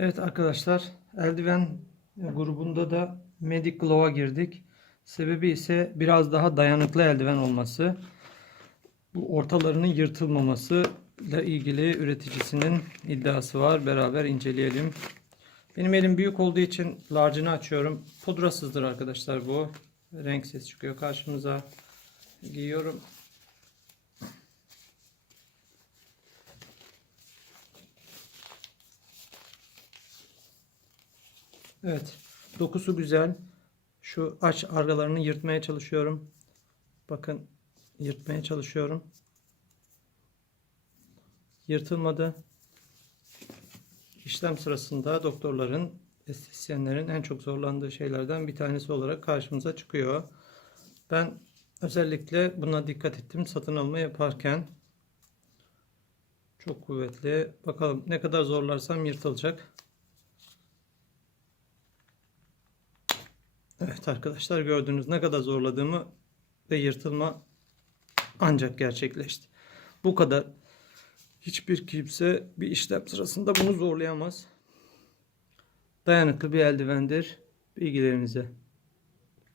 Evet arkadaşlar eldiven grubunda da Medic Glow'a girdik. Sebebi ise biraz daha dayanıklı eldiven olması. Bu ortalarının yırtılmaması ile ilgili üreticisinin iddiası var. Beraber inceleyelim. Benim elim büyük olduğu için large'ını açıyorum. Pudrasızdır arkadaşlar bu. Renksiz çıkıyor karşımıza. Giyiyorum. Evet. Dokusu güzel. Şu aç argalarını yırtmaya çalışıyorum. Bakın yırtmaya çalışıyorum. Yırtılmadı. İşlem sırasında doktorların, estetisyenlerin en çok zorlandığı şeylerden bir tanesi olarak karşımıza çıkıyor. Ben özellikle buna dikkat ettim satın alma yaparken. Çok kuvvetli. Bakalım ne kadar zorlarsam yırtılacak. Evet arkadaşlar gördüğünüz ne kadar zorladığımı ve yırtılma ancak gerçekleşti. Bu kadar. Hiçbir kimse bir işlem sırasında bunu zorlayamaz. Dayanıklı bir eldivendir. Bilgilerinize.